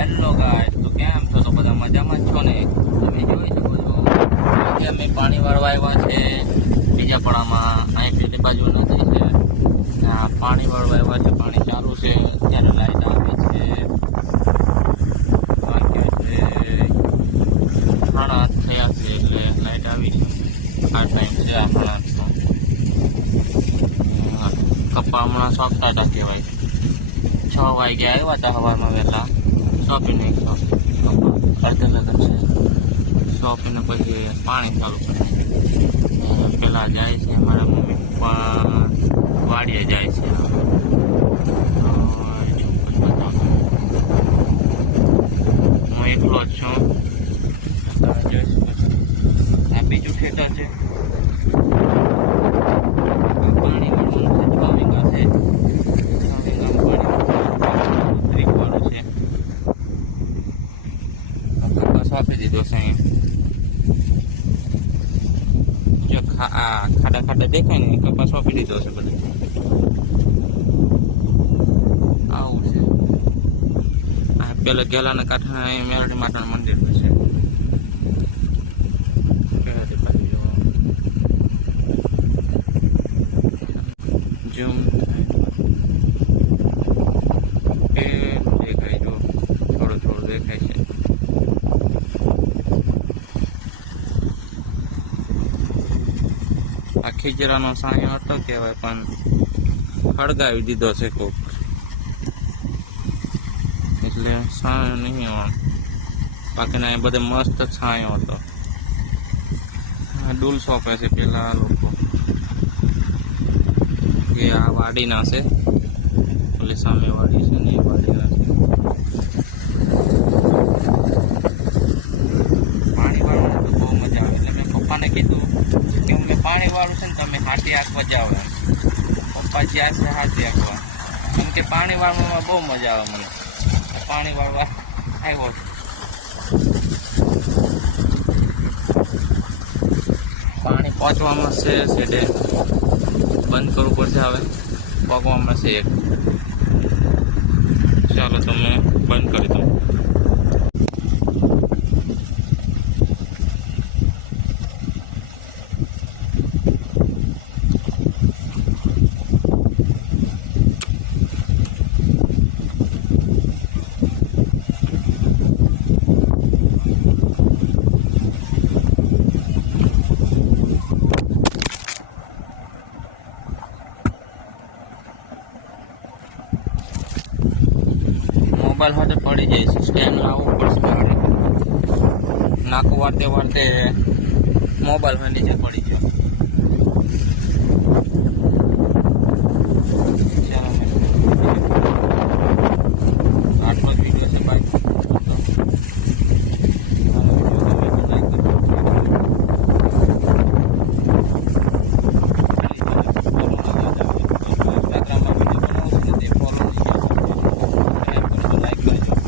Hello guys, તો કેમ છો? તો બધા મજામાં જ છો ને? તમે જોઈ શકો છો આજે અમે પાણી વાળવા આવ્યા છે બીજા પડામાં. અહીં પેલી બાજુ નથી છે, આ પાણી વાળવા આવ્યા છે. પાણી ચાલુ છે, અત્યારે લાઈટ આવે છે. વાગ્યા છે 8:30 થયા છે એટલે લાઈટ આવી છે. આ ટાઈમ છે 8:30 નો. કપ્પા હમણાં સોંપતા હતા કહેવાય. 6 વાગ્યા આવ્યા હતા સવારમાં વહેલા, સોંપીને અડધે લગન છે. સોંપીને પછી પાણી ચાલુ કરે. પેલા જાય છે મારા મમ્મી પપ્પા વાડીએ જાય છે. હું એકલો જ છું. આ બીજું ખેતર છે. પાણી વાળવાનું છે. 6 વીઘા છે. આપી દીધો છે. જો ખાડા ખાડા દેખાય ને કપાસ આપી દીધો છે બધું. આવું છે. આ પેલા ગેલાના કાંઠા મેરડી માતાનું મંદિર છે. ઝૂમ દેખાય, જો થોડું થોડું દેખાય છે. આ ખીજરાનો સાયો હતો કહેવાય, પણ સળગાવી દીધો છે કોક, એટલે સાયો નહીં આવે. બાકીના એ બધે મસ્ત છાંયો હતો. ડૂલ સોંપે છે પેલા લોકો, એ આ વાડીના છે. પેલી સામે વાડી છે ને એ વાડીના છે. પાણી વાળવાનું તો બહુ મજા આવે. એટલે મેં પપ્પાને કીધું કે હું પાણી વાળું છે ને તમે હાથી આંકવા જાઓ. પપ્પા જ્યાં છે હાથી આંકવા, કેમ કે પાણી વાળવામાં બહુ મજા આવે મને. પાણી વાળવા આવ્યો છું. પાણી પહોંચવામાં છે સેડે, બંધ કરવું પડશે હવે. પગવામાં છે એક. ચાલો તમે બંધ કરી દો. મોબાઈલ સાથે પડી જાય છે. સ્ટેન્ડ લાવવું પડશે મારે. નાકું વાળતે વાળતે મોબાઈલ નીચે પડી ગયો. આટલો જ વિડીયો છે બાઈક. લાઈક કરજો.